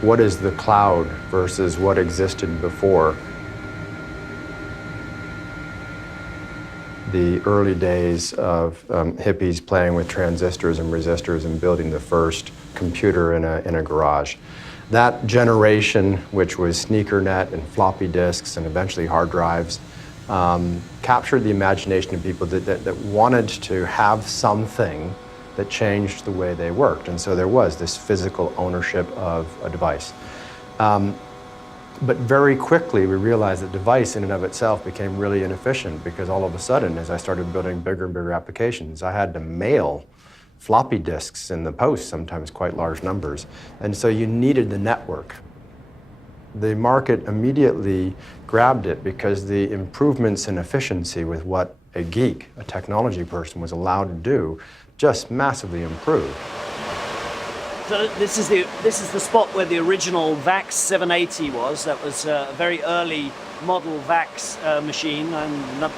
what is the cloud versus what existed before. The early days of hippies playing with transistors and resistors and building the first computer in a garage. That generation, which was sneakernet and floppy disks and eventually hard drives, captured the imagination of people that wanted to have something that changed the way they worked. And so there was this physical ownership of a device. But very quickly we realized that device in and of itself became really inefficient, because all of a sudden, as I started building bigger and bigger applications, I had to mail floppy disks in the post, sometimes quite large numbers. And so you needed the network. The market immediately grabbed it because the improvements in efficiency with what a geek, a technology person, was allowed to do just massively improved. So this is the spot where the original VAX 780 was. That was a very early model VAX machine, and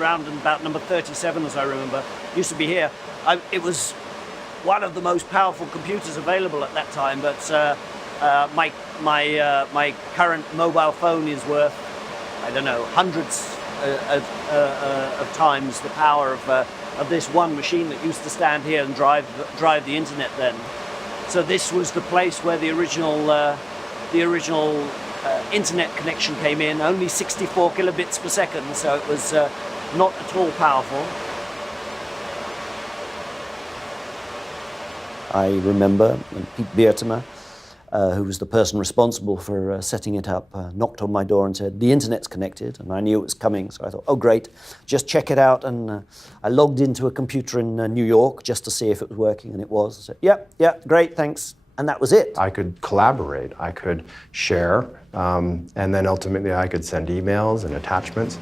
round and about number 37, as I remember, used to be here. It was one of the most powerful computers available at that time, but my current mobile phone is worth, I don't know, hundreds of times the power of this one machine that used to stand here and drive the internet then. So this was the place where the original internet connection came in, only 64 kilobits per second, so it was not at all powerful. I remember Pete Beertemer, who was the person responsible for setting it up, knocked on my door and said, "The internet's connected," and I knew it was coming, so I thought, oh great, just check it out. And I logged into a computer in New York just to see if it was working, and it was. I said, yeah, great, thanks. And that was it. I could collaborate, I could share, and then ultimately I could send emails and attachments.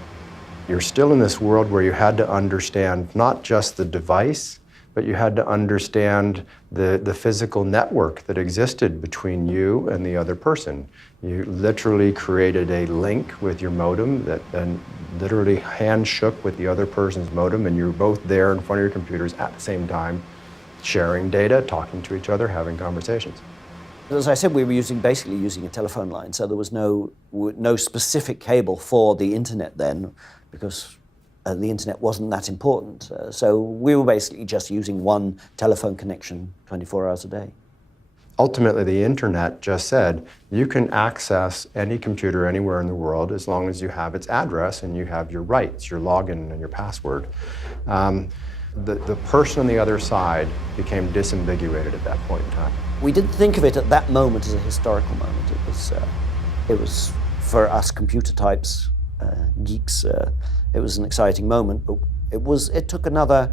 You're still in this world where you had to understand not just the device, but you had to understand the physical network that existed between you and the other person. You literally created a link with your modem that then literally hand shook with the other person's modem, and you were both there in front of your computers at the same time, sharing data, talking to each other, having conversations. As I said, we were basically using a telephone line, so there was no specific cable for the internet then, because the internet wasn't that important. So we were basically just using one telephone connection 24 hours a day. Ultimately, the internet just said, you can access any computer anywhere in the world as long as you have its address and you have your rights, your login and your password. The person on the other side became disambiguated at that point in time. We didn't think of it at that moment as a historical moment. It was for us computer types, geeks, it was an exciting moment, but it took another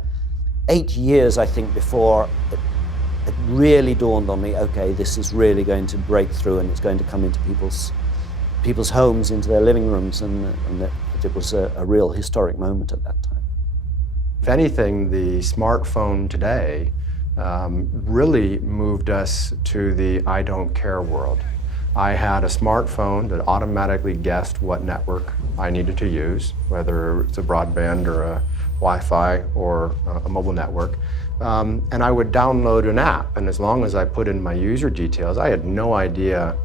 8 years, I think, before it really dawned on me, okay, this is really going to break through and it's going to come into people's homes, into their living rooms, and that it was a real historic moment at that time. If anything, the smartphone today really moved us to the I don't care world. I had a smartphone that automatically guessed what network I needed to use, whether it's a broadband or a Wi-Fi or a mobile network. And I would download an app, and as long as I put in my user details, I had no idea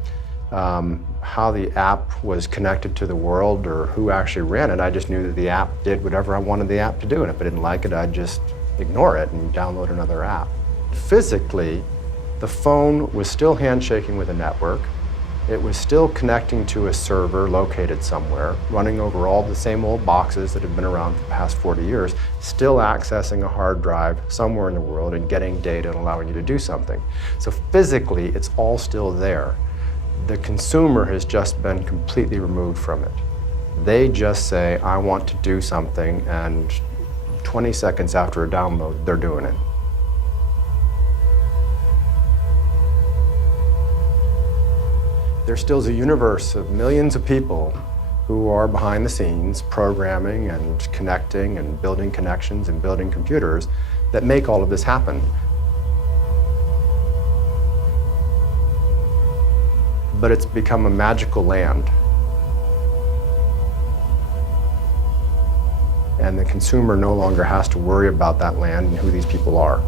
how the app was connected to the world or who actually ran it. I just knew that the app did whatever I wanted the app to do, and if I didn't like it, I'd just ignore it and download another app. Physically, the phone was still handshaking with a network. It was still connecting to a server located somewhere, running over all the same old boxes that have been around for the past 40 years, still accessing a hard drive somewhere in the world and getting data and allowing you to do something. So physically, it's all still there. The consumer has just been completely removed from it. They just say, I want to do something, and 20 seconds after a download, they're doing it. There still is a universe of millions of people who are behind the scenes programming and connecting and building connections and building computers that make all of this happen. But it's become a magical land. And the consumer no longer has to worry about that land and who these people are.